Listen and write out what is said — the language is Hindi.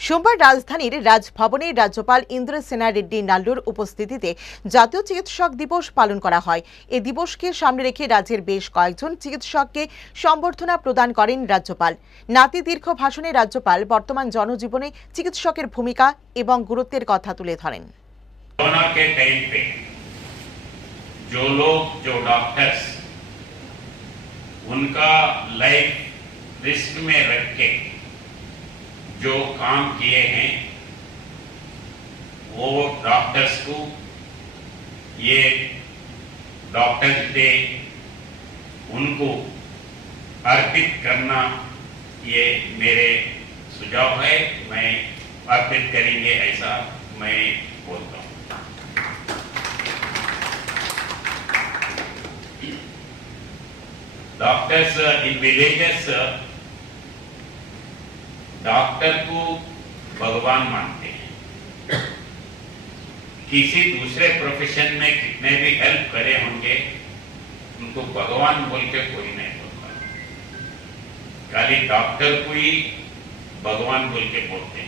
সোমবার রাজধানীর রাজভবনে রাজ্যপাল ইন্দ্র সেনা রেড্ডি নাল্লুর উপস্থিতিতে জাতীয় চিকিৎসক দিবস পালন করা হয় এ দিবসকে সামনে রেখে রাজ্যের বেশ কয়েকজন চিকিৎসককে সম্বর্ধনা প্রদান করেন রাজ্যপাল নাতি দীর্ঘ ভাষণে রাজ্যপাল বর্তমান জনজীবনে চিকিৎসকের ভূমিকা এবং গুরুত্বের কথা তুলে ধরেন कोरोना के टाइम पे जो लोग जो डॉक्टर्स उनका लाइफ रिस्क में रख के जो काम किए हैं, वो डॉक्टर्स को, ये डॉक्टर्स डे उनको अर्पित करना, ये मेरे सुझाव है। मैं अर्पित करेंगे ऐसा मैं बोलता हूँ। डॉक्टर्स इन विलेजेस डॉक्टर को भगवान मानते हैं। किसी दूसरे प्रोफेशन में कितने भी हेल्प करे होंगे, उनको भगवान बोल के कोई नहीं बोलता। खाली डॉक्टर को ही भगवान बोल के बोलते हैं।